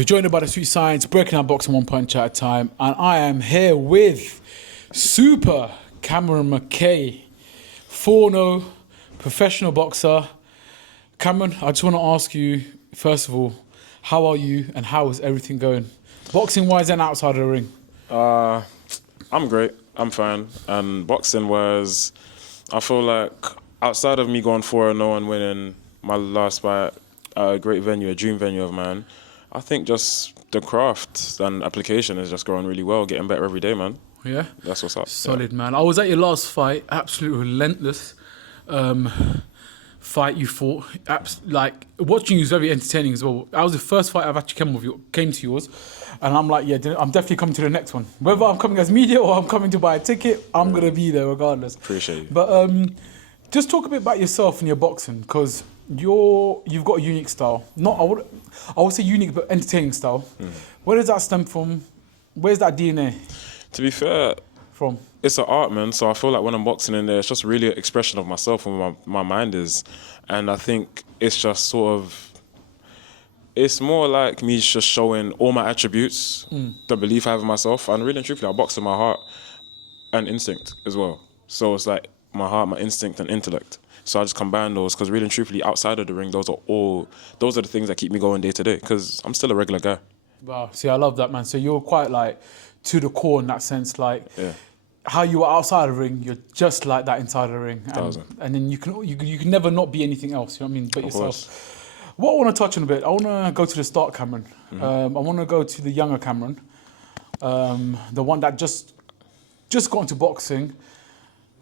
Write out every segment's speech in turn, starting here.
You're joined by the Sweet Science, breaking down boxing one punch at a time, and I am here with Super Cameron McKay, 4-0 professional boxer. Cameron, I just want to ask you, first of all, how are you and how is everything going? Boxing-wise and outside of the ring? I'm great. I'm fine. And boxing was, I feel like outside of me going 4-0 and winning my last fight at a great venue, a dream venue of mine, I think just the craft and application is just growing really well, getting better every day, man. Yeah? That's what's up. Solid, man. I was at your last fight, absolutely relentless fight you fought. Like, watching you is very entertaining as well. That was the first fight I've actually came to yours. And I'm like, yeah, I'm definitely coming to the next one. Whether I'm coming as media or I'm coming to buy a ticket, I'm going to be there regardless. Appreciate you. But just talk a bit about yourself and your boxing, because you've got a unique style. I would say unique, but entertaining style. Where does that stem from? Where's that DNA To be fair, from? it's an art, man. So I feel like when I'm boxing in there, it's just really an expression of myself and where my mind is. And I think it's just sort of, it's more like me just showing all my attributes, the belief I have in myself. And really and truthfully, I box in my heart and instinct as well. So it's like my heart, my instinct and intellect. So I just combine those because really and truthfully, outside of the ring, those are the things that keep me going day to day because I'm still a regular guy. Wow. See, I love that, man. So you're quite like to the core in that sense, like how you are outside of the ring, you're just like that inside of the ring. And then you can never not be anything else, you know what I mean, but yourself. Course. What I want to touch on a bit, I want to go to the start Cameron. I want to go to the younger Cameron, the one that just got into boxing.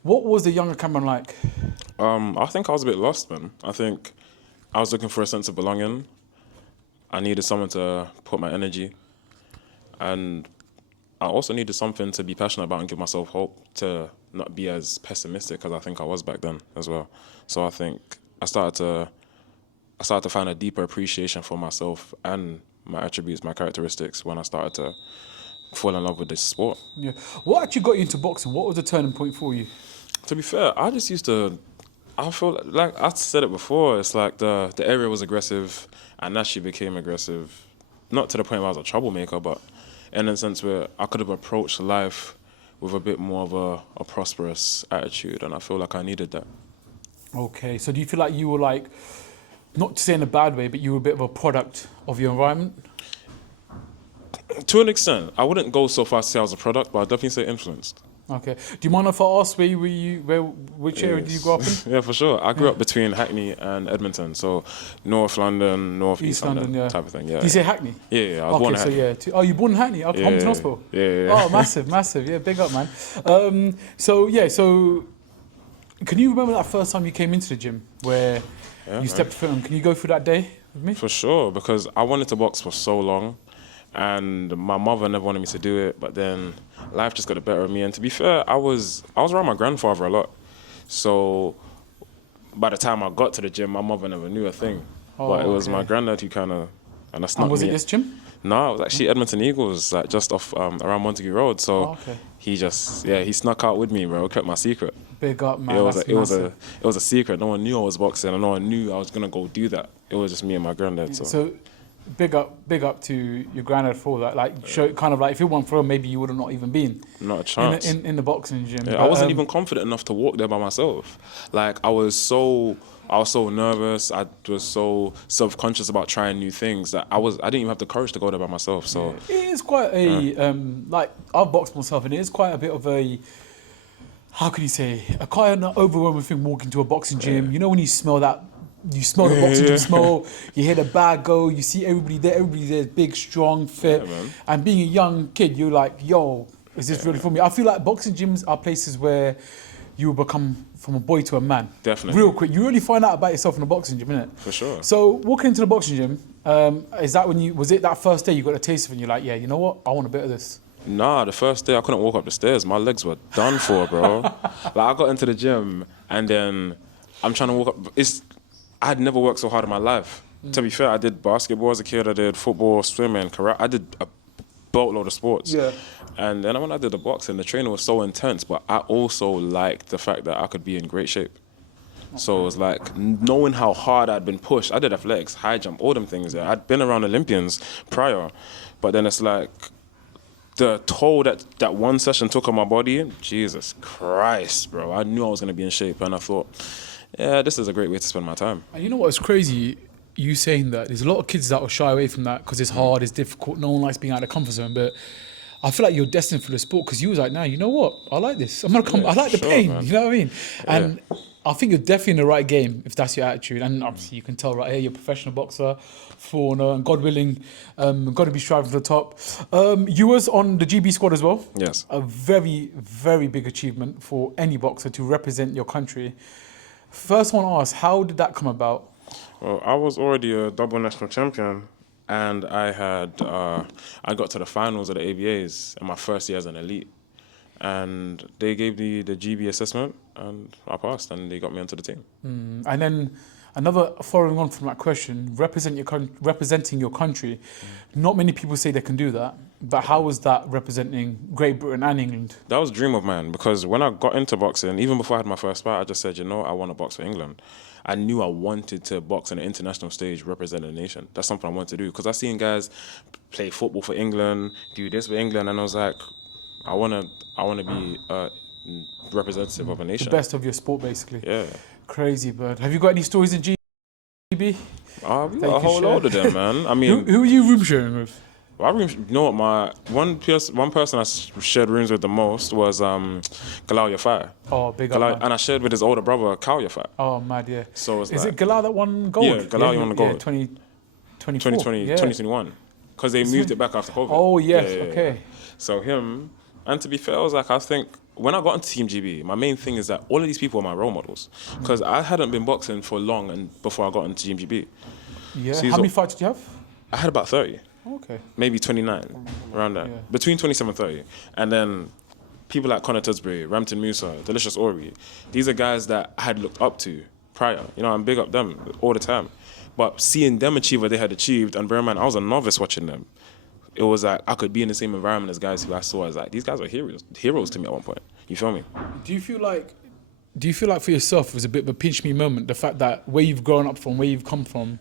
What was the younger Cameron like? I think I was a bit lost, man. I think I was looking for a sense of belonging. I needed someone to put my energy. And I also needed something to be passionate about and give myself hope to not be as pessimistic as I think I was back then as well. So I think I started to find a deeper appreciation for myself and my attributes, my characteristics when I started to fall in love with this sport. Yeah. What actually got you into boxing? What was the turning point for you? To be fair, I feel like I said it before, it's like the area was aggressive and naturally became aggressive. Not to the point where I was a troublemaker, but in a sense where I could have approached life with a bit more of a prosperous attitude, and I feel like I needed that. Okay, so do you feel like you were like, not to say in a bad way, but you were a bit of a product of your environment? To an extent. I wouldn't go so far to say I was a product, but I'd definitely say influenced. Okay. Do you mind if I ask which area did you grow up in? Yeah, for sure. I grew up between Hackney and Edmonton, so North London, North East London, type of thing. Yeah. Did you say Hackney? Yeah, I was born in Hackney. Oh, you born in Hackney? Okay, Hampton Hospital. Yeah. Oh, massive. Yeah, big up, man. So can you remember that first time you came into the gym where you stepped foot on? Can you go through that day with me? For sure, because I wanted to box for so long. And my mother never wanted me to do it, but then life just got the better of me. And to be fair, I was around my grandfather a lot. So by the time I got to the gym, my mother never knew a thing. But it was my granddad who kind of, and I snuck me. And was it this gym? No, it was actually Edmonton Eagles, like just off around Montague Road. So he snuck out with me, bro, kept my secret. Big up, man. It was a secret. No one knew I was boxing, and no one knew I was gonna go do that. It was just me and my granddad. So big up to your granddad for that. Like, kind of like, if it weren't for him, maybe you would have not even been. Not a chance. In the boxing gym. Yeah, I wasn't even confident enough to walk there by myself. Like, I was so nervous. I was so self-conscious about trying new things that I didn't even have the courage to go there by myself. So it is quite a like, I've boxed myself, and it is quite a bit of a, how can you say, a quite an overwhelming thing walking to a boxing gym. You know when you smell the boxing gym smell, you hear the bag go, you see everybody there is big, strong, fit. And being a young kid, you're like, yo, is this really for me? I feel like boxing gyms are places where you will become from a boy to a man. Definitely. Real quick. You really find out about yourself in the boxing gym, innit? For sure. So walking into the boxing gym, was it that first day you got a taste of it and you're like, yeah, you know what? I want a bit of this. Nah, the first day I couldn't walk up the stairs. My legs were done for, bro. Like, I got into the gym and then I'm trying to walk up. I had never worked so hard in my life. To be fair, I did basketball as a kid, I did football, swimming, karate. I did a boatload of sports. Yeah. And then when I did the boxing, the training was so intense, but I also liked the fact that I could be in great shape. So it was like knowing how hard I'd been pushed. I did athletics, high jump, all them things. Yeah. I'd been around Olympians prior, but then it's like the toll that one session took on my body. Jesus Christ, bro! I knew I was gonna be in shape, and I thought, yeah, this is a great way to spend my time. And you know what's crazy? You saying that there's a lot of kids that will shy away from that because it's hard, it's difficult. No one likes being out of the comfort zone, but I feel like you're destined for the sport because you was like, nah, you know what? I like this. I'm gonna come. I like the pain. Man. You know what I mean? And I think you're definitely in the right game if that's your attitude. And obviously, you can tell right here, you're a professional boxer, 4-0, and God willing, got to be striving for the top. You was on the GB squad as well. Yes. A very, very big achievement for any boxer to represent your country. First one to ask, how did that come about? Well, I was already a double national champion, and I got to the finals of the ABAs in my first year as an elite, and they gave me the GB assessment, and I passed, and they got me onto the team. And then another following on from that question, representing your country. Not many people say they can do that, but how was that representing Great Britain and England? That was a dream of mine because when I got into boxing, even before I had my first fight, I just said, I want to box for England. I knew I wanted to box on an international stage, represent the nation. That's something I wanted to do because I seen guys play football for England, do this for England, and I was like, I want to be a representative of a nation. The best of your sport, basically. Yeah. Crazy, bird. Have you got any stories in GB? We got a whole load of them, man. I mean, who are you room sharing with? You know what? My one person I shared rooms with the most was Galal Yafai. Oh, big up, man. And I shared with his older brother, Kal Yafai. Oh, mad, yeah. So is it Galal that won gold? Yeah, Galal won the gold. 2021. Because they moved it back after COVID. Oh, yes, okay. So him, and to be fair, I think when I got into Team GB, my main thing is that all of these people are my role models. Because I hadn't been boxing for long and before I got into Team GB. Yeah. So how many fights did you have? I had about 30. Okay. Maybe 29, around that. Yeah. Between 27 and 30. And then people like Conor Tusbury, Ramton Musa, Delicious Ori, these are guys that I had looked up to prior. I'm big up them all the time. But seeing them achieve what they had achieved, and bear in mind, I was a novice watching them. It was like I could be in the same environment as guys who I saw as like, these guys were heroes to me at one point. You feel me? Do you feel like for yourself it was a bit of a pinch me moment, the fact that where you've grown up from, where you've come from,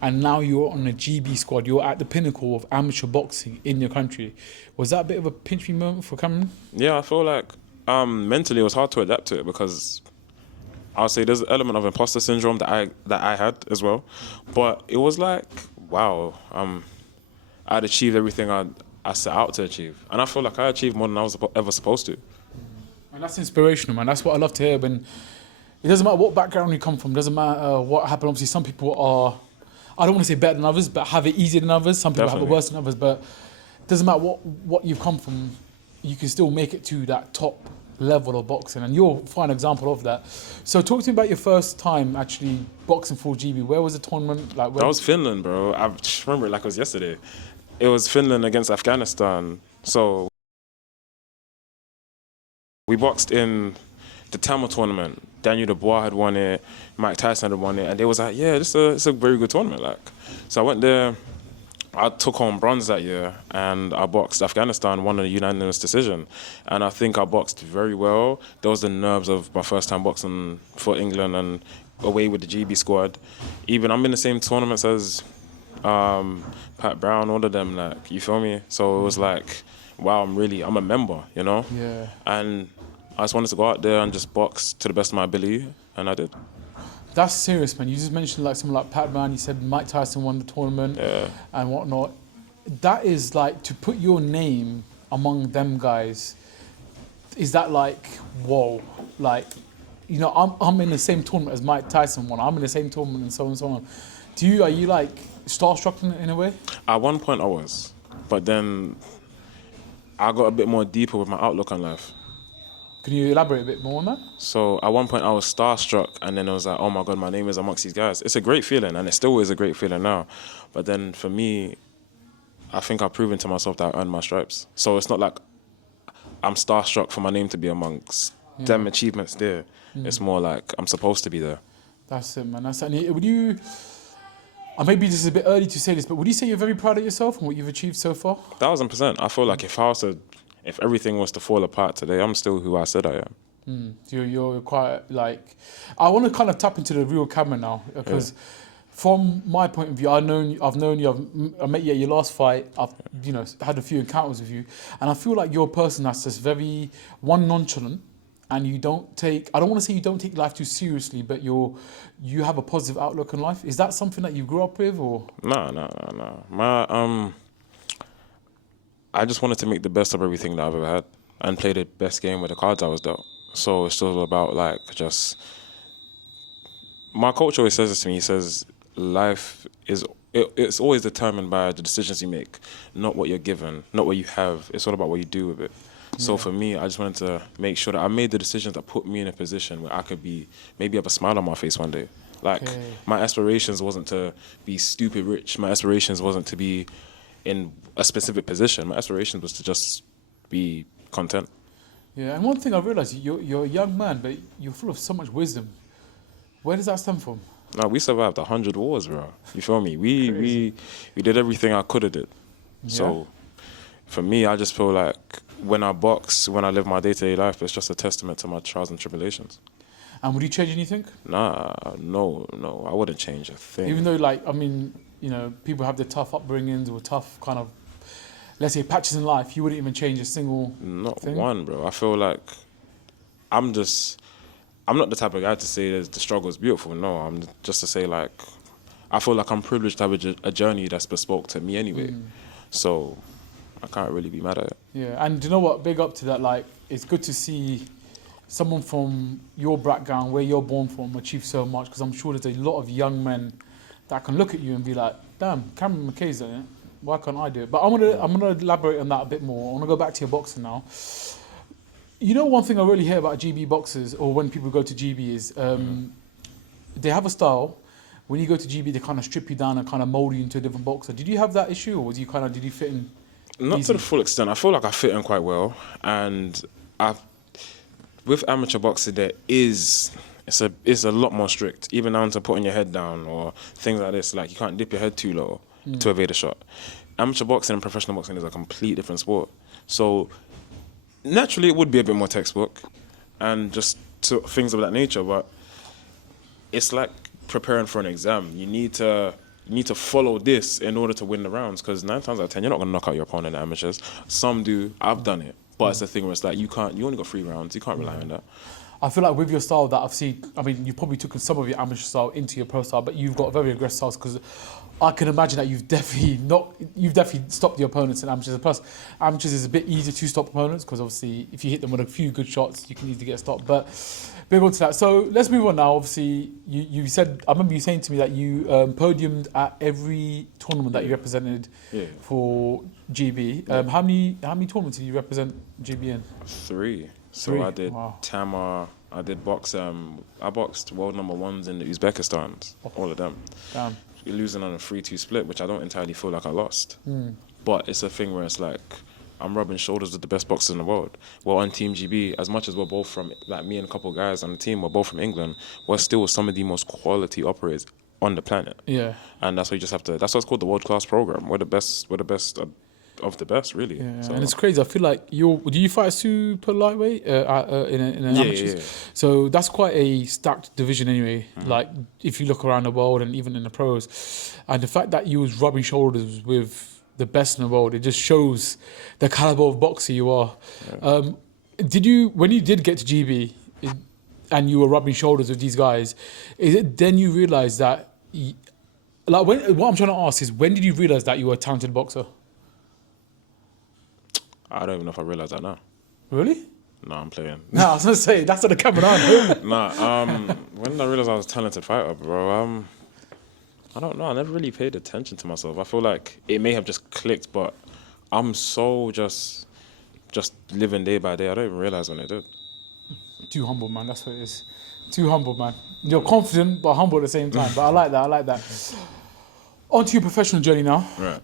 and now you're on a GB squad, you're at the pinnacle of amateur boxing in your country. Was that a bit of a pinch me moment for Cameron? Yeah, I feel like mentally it was hard to adapt to it because I'll say there's an element of imposter syndrome that I had as well. But it was like, wow, I'd achieved everything I set out to achieve. And I feel like I achieved more than I was ever supposed to. And that's inspirational, man. That's what I love to hear. When it doesn't matter what background you come from, doesn't matter what happened. Obviously, some people are, I don't want to say better than others, but have it easier than others. Some people have it worse than others, but it doesn't matter what you've come from, you can still make it to that top level of boxing. And you're a fine example of that. So talk to me about your first time actually boxing for GB. Where was the tournament? That was Finland, bro. I remember it like it was yesterday. It was Finland against Afghanistan. So we boxed in the Tamil tournament. Daniel Dubois had won it, Mike Tyson had won it, and they was like, yeah, it's a very good tournament. So I went there, I took home bronze that year, and I boxed Afghanistan, won a unanimous decision. And I think I boxed very well. There was the nerves of my first time boxing for England and away with the GB squad. Even I'm in the same tournaments as Pat Brown, all of them, you feel me? So it was like, wow, I'm a member, Yeah. And I just wanted to go out there and just box to the best of my ability, and I did. That's serious, man. You just mentioned someone like Pat Brown. You said Mike Tyson won the tournament and whatnot. That is to put your name among them guys. Is that whoa? I'm in the same tournament as Mike Tyson won. I'm in the same tournament and so on and so on. Are you starstruck in a way? At one point I was, but then I got a bit more deeper with my outlook on life. Can you elaborate a bit more on that? So at one point I was starstruck, and then I was like, oh my God, my name is amongst these guys. It's a great feeling, and it still is a great feeling now. But then for me, I think I've proven to myself that I earned my stripes. So it's not like I'm starstruck for my name to be amongst them achievements there. It's more like I'm supposed to be there. That's it, man. That's it. Would you, maybe this is a bit early to say this, but would you say you're very proud of yourself and what you've achieved so far? 1,000%. I feel like if everything was to fall apart today, I'm still who I said I am. So you're quite like, I want to kind of tap into the real Cameron now because from my point of view, I've known you, I met you at your last fight. I've had a few encounters with you, and I feel like you're a person that's just very nonchalant, and you don't take. I don't want to say you don't take life too seriously, but you have a positive outlook on life. Is that something that you grew up with, or? No. I just wanted to make the best of everything that I've ever had and play the best game with the cards I was dealt. So it's all about like just. My coach always says this to me. He says, life it's always determined by the decisions you make, not what you're given, not what you have. It's all about what you do with it. So for me, I just wanted to make sure that I made the decisions that put me in a position where I could maybe have a smile on my face one day. Like my aspirations wasn't to be stupid rich. My aspirations wasn't to be in a specific position. My aspirations was to just be content. Yeah, and one thing I realised, you're a young man, but you're full of so much wisdom. Where does that stem from? No, we survived 100 wars, bro. You feel me? We did everything I could have did. Yeah. So for me, I just feel like when I box, when I live my day-to-day life, it's just a testament to my trials and tribulations. And would you change anything? No, I wouldn't change a thing. Even though, people have their tough upbringings or tough kind of, let's say, patches in life, you wouldn't even change a single thing? One, bro. I feel like I'm not the type of guy to say that the struggle is beautiful. No, I'm just to say like, I feel like I'm privileged to have a journey that's bespoke to me anyway. So I can't really be mad at it. Yeah, and do you know what? Big up to that. Like, it's good to see someone from your background, where you're born from, achieve so much. Because I'm sure there's a lot of young men that can look at you and be like, "Damn, Cameron McKay's done it. Why can't I do it?" But I'm gonna elaborate on that a bit more. I want to go back to your boxing now. You know, one thing I really hear about GB boxers, or when people go to GB, is they have a style. When you go to GB, they kind of strip you down and kind of mold you into a different boxer. Did you have that issue, or did you fit in? Not to the full extent. I feel like I fit in quite well, and with amateur boxing, it's a lot more strict. Even down to putting your head down or things like this. Like you can't dip your head too low to evade a shot. Amateur boxing and professional boxing is a complete different sport. So naturally, it would be a bit more textbook, and just things of that nature. But it's like preparing for an exam. You need to follow this in order to win the rounds, because 9 times out of 10, you're not going to knock out your opponent in amateurs. Some do. I've done it. But it's the thing where it's like, you only got 3 rounds. You can't rely on that. I feel like with your style that I've seen, I mean, you probably took some of your amateur style into your pro style, but you've got very aggressive styles, because I can imagine that you've definitely stopped the opponents in amateurs. Plus, amateurs is a bit easier to stop opponents, because obviously if you hit them with a few good shots, you can easily get stopped. But big on to that. So let's move on now. Obviously, you said, I remember you saying to me that you podiumed at every tournament that you represented for GB. How many tournaments did you represent GB in? 3. So I did Tamar, I did I boxed world number 1s in the Uzbekistan, all of them. Damn. You're losing on a 3-2 split, which I don't entirely feel like I lost. But it's a thing where it's like, I'm rubbing shoulders with the best boxers in the world. Well, on Team GB, as much as we're both from, like me and a couple of guys on the team, we're both from England, we're still some of the most quality operators on the planet. Yeah. And that's why you just have to, that's why it's called the world-class program. We're the best of the best, really. Yeah, so. And it's crazy. I feel like do you fight a super lightweight in an amateurs? Yeah. So that's quite a stacked division anyway. Like if you look around the world and even in the pros, and the fact that you was rubbing shoulders with the best in the world, it just shows the caliber of boxer you are. Yeah. When you did get to GB and you were rubbing shoulders with these guys, is it then you realised that, what I'm trying to ask is, when did you realise that you were a talented boxer? I don't even know if I realise that now. Really? No, I'm playing. No, I was going to say, that's what the camera on. When did I realise I was a talented fighter, bro? I don't know. I never really paid attention to myself. I feel like it may have just clicked, but I'm so just living day by day. I don't even realise when it did. Too humble, man. That's what it is. Too humble, man. You're confident, but humble at the same time. But I like that. On to your professional journey now. Right.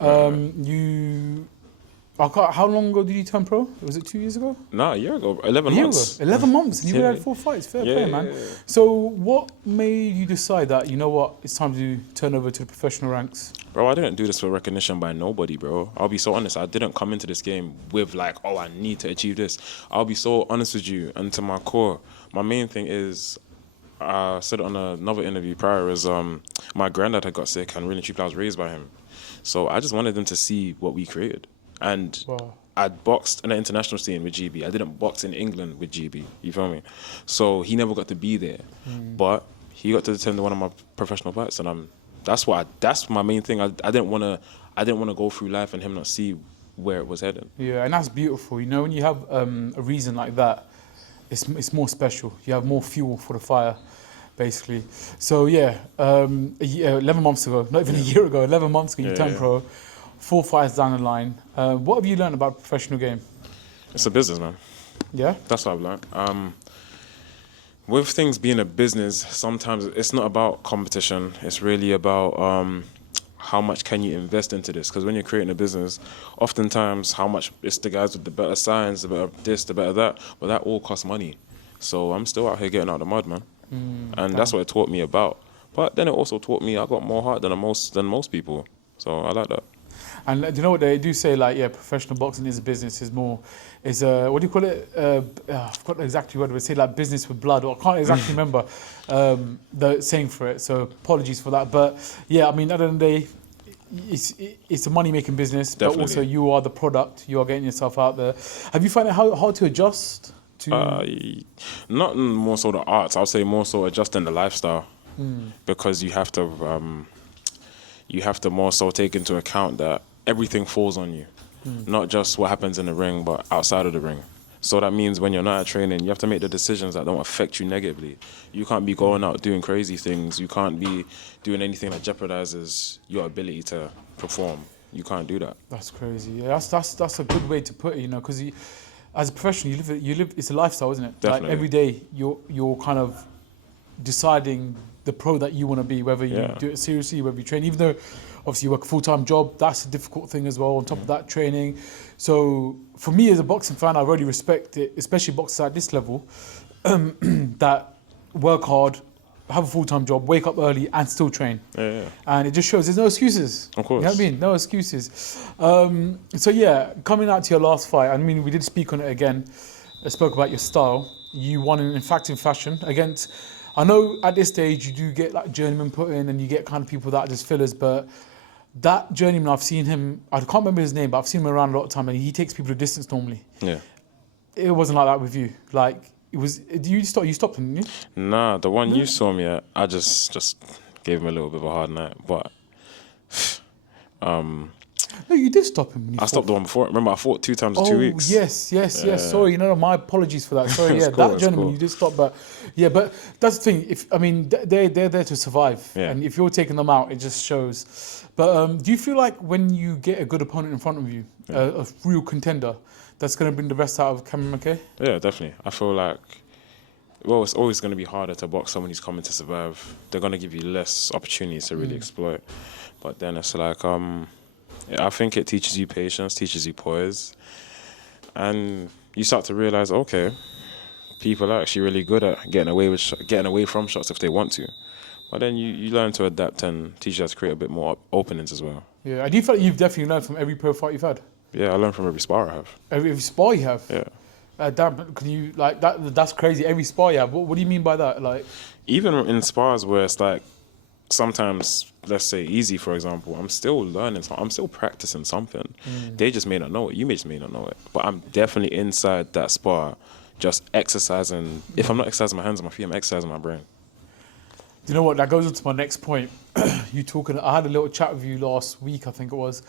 How long ago did you turn pro? Was it 2 years ago? Nah, a year ago, 11 A year months. ago. 11 months, and you Yeah. had 4 fights. Fair Yeah, play, yeah, man. yeah. So, what made you decide that, you know what, it's time to turn over to the professional ranks? Bro, I didn't do this for recognition by nobody, bro. I'll be so honest. I didn't come into this game with like, oh, I need to achieve this. I'll be so honest with you. And to my core, my main thing is, I said it on another interview prior, is my granddad had got sick and really truthfully I was raised by him. So I just wanted them to see what we created. And Wow. I'd boxed in an international scene with GB. I didn't box in England with GB. You feel me? So he never got to be there. But he got to attend one of my professional fights, and that's my main thing. I didn't want to go through life and him not see where it was heading. Yeah, and that's beautiful. You know, when you have a reason like that, it's more special. You have more fuel for the fire, basically. So yeah, 11 months ago, not even a year ago, 11 months ago, you turned pro. 4 fights down the line. What have you learned about the professional game? It's a business, man. Yeah? That's what I've learned. With things being a business, sometimes it's not about competition. It's really about how much can you invest into this? Because when you're creating a business, oftentimes how much it's the guys with the better signs, the better this, the better that, but that all costs money. So I'm still out here getting out of the mud, man. And that's what it taught me about. But then it also taught me I got more heart than most people. So I like that. And do you know what they do say? Like, yeah, professional boxing is a business. What do you call it? I forgot exactly what it would say. Like business with blood, or I can't exactly remember the saying for it. So apologies for that. But yeah, I mean, at the end of the day, it's a money making business. Definitely. But also you are the product. You are getting yourself out there. Have you found it hard to adjust to? Not more so the arts. I would say more so adjusting the lifestyle, because you have to more so take into account that everything falls on you, not just what happens in the ring, but outside of the ring. So that means when you're not at training, you have to make the decisions that don't affect you negatively. You can't be going out doing crazy things. You can't be doing anything that jeopardizes your ability to perform. You can't do that. That's crazy. Yeah, that's a good way to put it. You know, because as a professional, you live. It's a lifestyle, isn't it? Definitely. Like every day, you're kind of deciding the pro that you want to be, whether you do it seriously, whether you train, even though obviously you work a full-time job, that's a difficult thing as well, on top of that training. So for me as a boxing fan, I really respect it, especially boxers at this level, that work hard, have a full-time job, wake up early and still train. Yeah. And it just shows there's no excuses. Of course. You know what I mean? No excuses. So yeah, coming out to your last fight, I mean, we did speak on it again. I spoke about your style. You won in fashion against... I know at this stage you do get like journeyman put in and you get kind of people that are just fillers, but that journeyman, I've seen him, I can't remember his name, but I've seen him around a lot of time and he takes people to distance normally. Yeah. It wasn't like that with you. Like, it was, you stopped him, didn't you? Nah, the one you saw me at, I just gave him a little bit of a hard night, but No, you did stop him. When you I stopped the one before. Remember, I fought 2 times in 2 weeks. Yes. Sorry, my apologies for that. Sorry, It's yeah, cool, that it's gentleman cool. you did stop, but that's the thing. They're there to survive, Yeah. and if you're taking them out, it just shows. But do you feel like when you get a good opponent in front of you, a real contender, that's going to bring the best out of Cameron McKay? Yeah, definitely. I feel like, well, it's always going to be harder to box someone who's coming to survive. They're going to give you less opportunities to really exploit. But then it's like, I think it teaches you patience, teaches you poise. And you start to realize, okay, people are actually really good at getting away from shots if they want to. But then you learn to adapt and teach you how to create a bit more openings as well. Yeah, and do you feel like you've definitely learned from every pro fight you've had? Yeah, I learn from every spar I have. Every spar you have? Yeah. Damn, can you, like, that's crazy. Every spar you have. What do you mean by that? Like, Even in spars where it's like, sometimes, let's say easy, for example, I'm still learning something. I'm still practicing something. They just may not know it. You just may not know it. But I'm definitely inside that spar, just exercising. If I'm not exercising my hands and my feet, I'm exercising my brain. do you know what? That goes into my next point. I had a little chat with you last week, I think it was.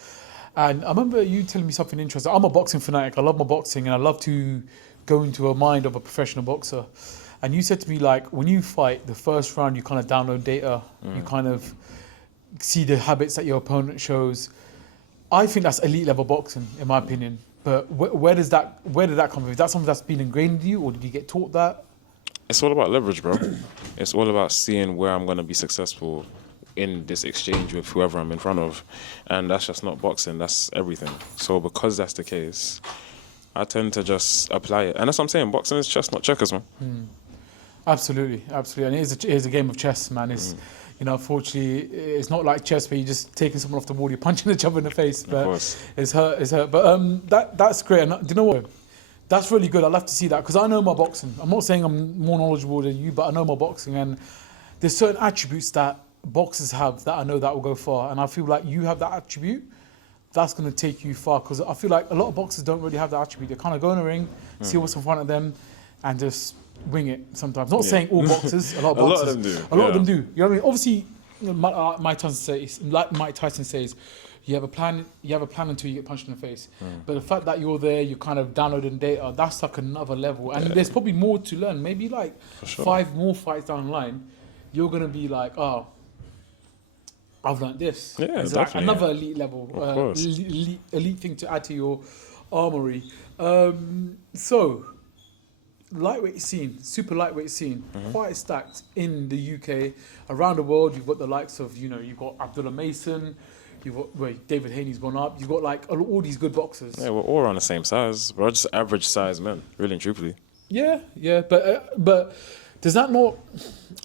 And I remember you telling me something interesting. I'm a boxing fanatic. I love my boxing and I love to go into a mind of a professional boxer. And you said to me, like, when you fight, the first round, you kind of download data. You kind of see the habits that your opponent shows. I think that's elite level boxing, in my opinion. But where did that come from? Is that something that's been ingrained in you, or did you get taught that? It's all about leverage, bro. It's all about seeing where I'm going to be successful in this exchange with whoever I'm in front of. And that's just not boxing, that's everything. So because that's the case, I tend to just apply it. And that's what I'm saying, boxing is chess, not checkers, man. Absolutely, absolutely. And it is a game of chess, man. It's, you know, unfortunately, it's not like chess where you're just taking someone off the wall, you're punching each other in the face. But it's hurt. But that's great. And do you know what? That's really good. I'd love to see that because I know my boxing. I'm not saying I'm more knowledgeable than you, but I know my boxing. And there's certain attributes that boxers have that I know that will go far. And I feel like you have that attribute. That's going to take you far because I feel like a lot of boxers don't really have that attribute. They kind of go in the ring, see what's in front of them, and just wing it sometimes. Not saying all boxers, a lot of boxers. A lot of them do. A lot of them do. You know what I mean? Obviously, Mike Tyson says, you have a plan until you get punched in the face. But the fact that you're there, you're kind of downloading data, that's like another level. And there's probably more to learn. Maybe like 5 more fights down the line, you're going to be like, oh, I've learned this. Yeah, it's definitely. Like another elite level, elite thing to add to your armory. So, lightweight scene, super lightweight scene, quite stacked in the UK. Around the world, you've got the likes of, you know, you've got Abdullah Mason, you've got, David Haney's gone up, you've got like all these good boxers. Yeah, we're all around the same size. We're just average size men, really and truthfully. Yeah, but does that not,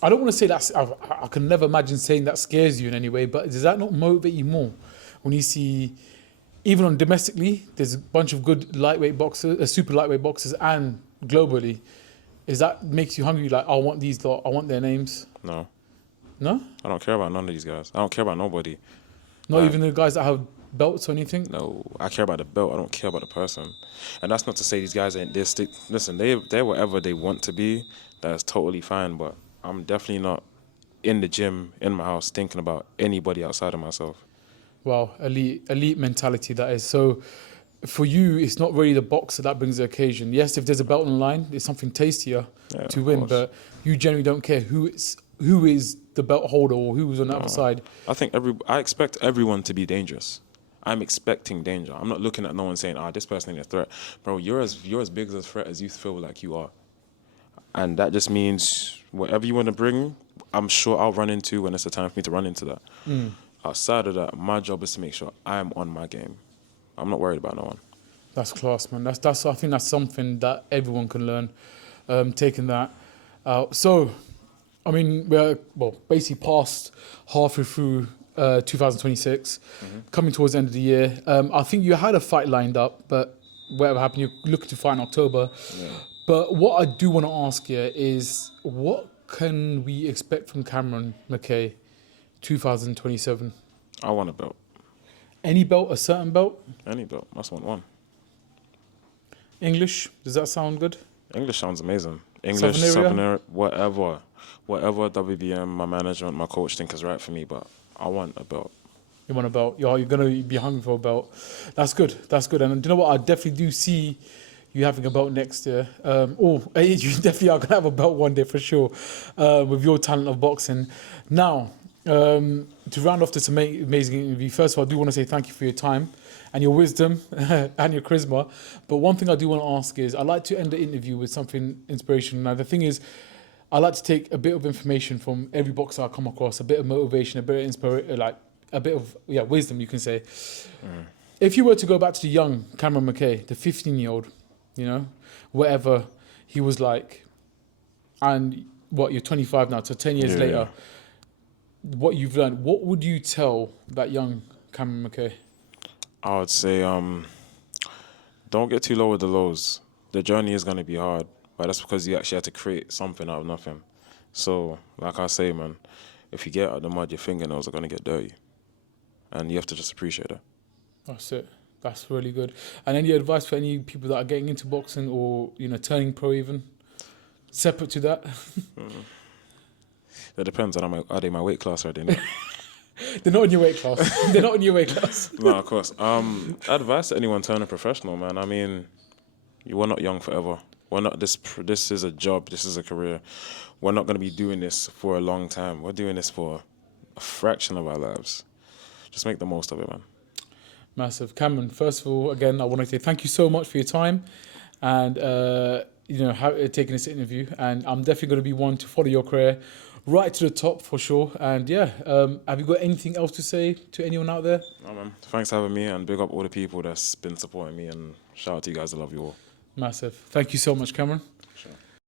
I don't want to say that's, I can never imagine saying that scares you in any way, but does that not motivate you more when you see, even on domestically, there's a bunch of good lightweight boxers, super lightweight boxers, and globally, is that makes you hungry? Like, I want these lot, I want their names. No. No? I don't care about none of these guys. I don't care about nobody. Not even the guys that have belts or anything? No, I care about the belt. I don't care about the person. And that's not to say these guys ain't this. Listen, they're whatever they want to be. That's totally fine. But I'm definitely not in the gym, in my house, thinking about anybody outside of myself. Wow, elite mentality that is. So for you, it's not really the boxer that brings the occasion. Yes, if there's a belt on the line, there's something tastier to win. Course. But you generally don't care who is the belt holder or who's on the other side. I think I expect everyone to be dangerous. I'm expecting danger. I'm not looking at no one saying, this person ain't a threat. Bro, you're as big as a threat as you feel like you are. And that just means whatever you want to bring, I'm sure I'll run into when it's the time for me to run into that. Outside of that, my job is to make sure I'm on my game. I'm not worried about no one. That's class, man. That's I think that's something that everyone can learn, taking that out. So, I mean, we're basically past halfway through 2026, coming towards the end of the year. I think you had a fight lined up, but whatever happened, you're looking to fight in October. Yeah. But what I do want to ask you is, what can we expect from Cameron McKay 2027? I want a belt. Any belt, a certain belt? Any belt. I just want one. English, does that sound good? English sounds amazing. English, Southern area, whatever. Whatever WBM, my management, my coach think is right for me, but I want a belt. You want a belt? You're going to be hungry for a belt. That's good. And do you know what? I definitely do see you having a belt next year. You definitely are going to have a belt one day for sure, with your talent of boxing. Now, to round off this amazing interview, first of all, I do want to say thank you for your time and your wisdom and your charisma. But one thing I do want to ask is, I like to end the interview with something inspirational. Now, the thing is, I like to take a bit of information from every boxer I come across, a bit of motivation, a bit of inspiration, like a bit of wisdom, you can say. If you were to go back to the young Cameron McKay, the 15-year-old, you know, whatever he was like, and you're 25 now, so 10 years later, what you've learned, what would you tell that young Cameron McKay? I would say, don't get too low with the lows. The journey is going to be hard, but that's because you actually had to create something out of nothing. So, like I say, man, if you get out of the mud, your fingernails are going to get dirty. And you have to just appreciate it. That's it. That's really good. And any advice for any people that are getting into boxing or, turning pro even? Separate to that? That depends. Are they my weight class or are they not? They're not in your weight class. They're not in your weight class. No, of course. Advice to anyone turning professional, man. I mean, you are not young forever. We're not. This is a job. This is a career. We're not going to be doing this for a long time. We're doing this for a fraction of our lives. Just make the most of it, man. Massive. Cameron, first of all, again, I want to say thank you so much for your time and, taking this interview. And I'm definitely going to be one to follow your career, right to the top for sure. And yeah, have you got anything else to say to anyone out there? No, man. Thanks for having me, and big up all the people that's been supporting me, and shout out to you guys. I love you all. Massive. Thank you so much, Cameron.